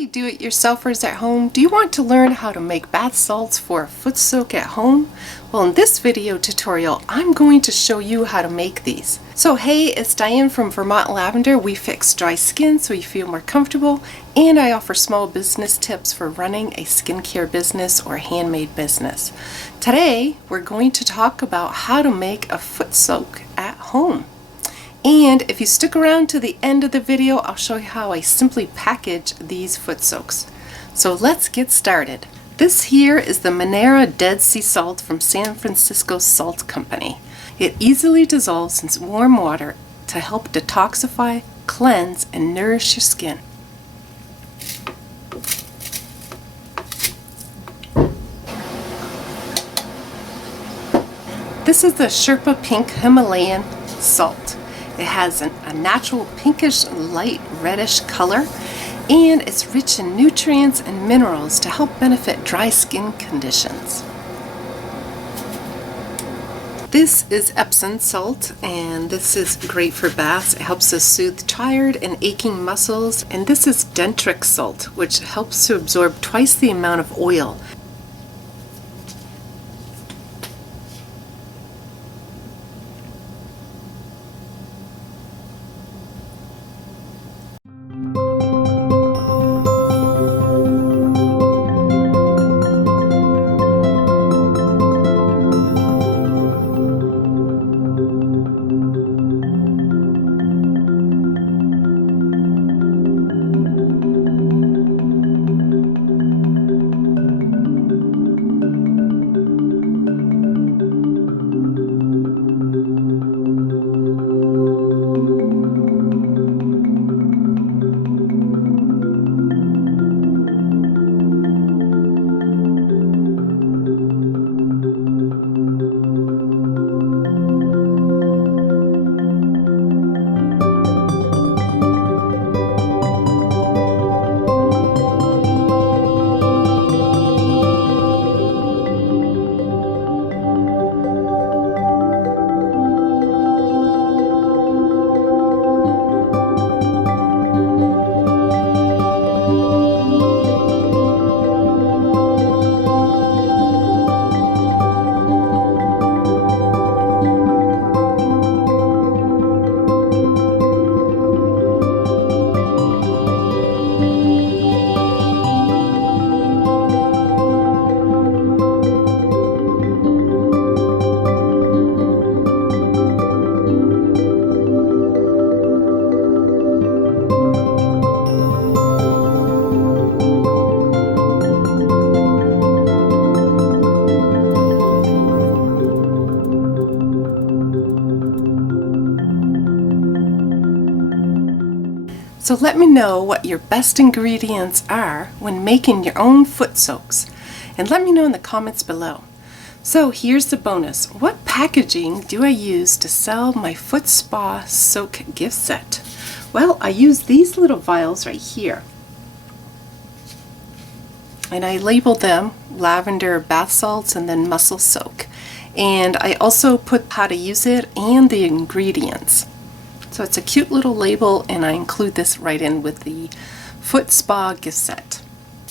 Hey, do-it-yourselfers at home, do you want to learn how to make bath salts for a foot soak at home? Well, in this video tutorial, I'm going to show you how to make these. So hey, it's Diane from Vermont Lavender. We fix dry skin so you feel more comfortable, and I offer small business tips for running a skincare business or handmade business. Today, we're going to talk about how to make a foot soak at home. And if you stick around to the end of the video, I'll show you how I simply package these foot soaks. So let's get started. This here is the Monera Dead Sea Salt from San Francisco Salt Company. It easily dissolves in warm water to help detoxify, cleanse, and nourish your skin. This is the Sherpa Pink Himalayan Salt. It has a natural pinkish light reddish color, and it's rich in nutrients and minerals to help benefit dry skin conditions. This is Epsom salt, and this is great for baths. It helps us soothe tired and aching muscles. And this is Dentrix salt, which helps to absorb twice the amount of oil. So let me know what your best ingredients are when making your own foot soaks, and let me know in the comments below. So here's the bonus. What packaging do I use to sell my foot spa soak gift set? Well, I use these little vials right here, and I label them lavender bath salts and then muscle soak, and I also put how to use it and the ingredients. So it's a cute little label, and I include this right in with the foot spa gift set.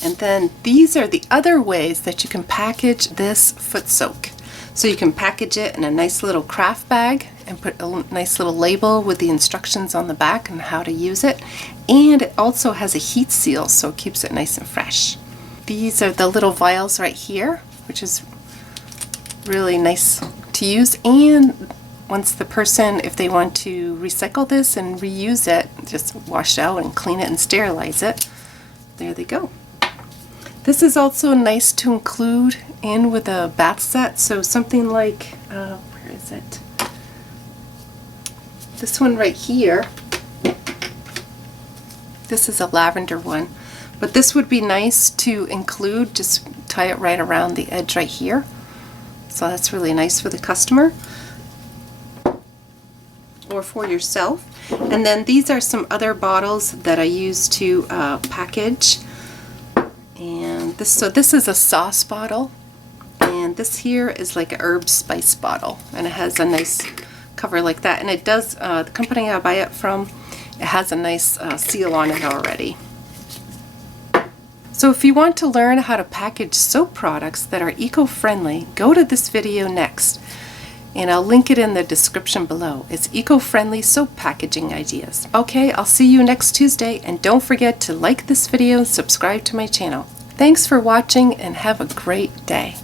And then these are the other ways that you can package this foot soak. So you can package it in a nice little craft bag and put a nice little label with the instructions on the back and how to use it. And it also has a heat seal, so it keeps it nice and fresh. These are the little vials right here, which is really nice to use. And once the person, if they want to recycle this and reuse it, just wash it out and clean it and sterilize it. There they go. This is also nice to include in with a bath set. So something like, where is it? This one right here. This is a lavender one. But this would be nice to include, just tie it right around the edge right here. So that's really nice for the customer or for yourself. And then these are some other bottles that I use to package. And this is a sauce bottle, and this here is like an herb spice bottle, and it has a nice cover like that. And it does, the company I buy it from, it has a nice seal on it already. So if you want to learn how to package soap products that are eco-friendly, go to this video next. And I'll link it in the description below. It's eco-friendly soap packaging ideas. Okay, I'll see you next Tuesday, and don't forget to like this video and subscribe to my channel. Thanks for watching and have a great day.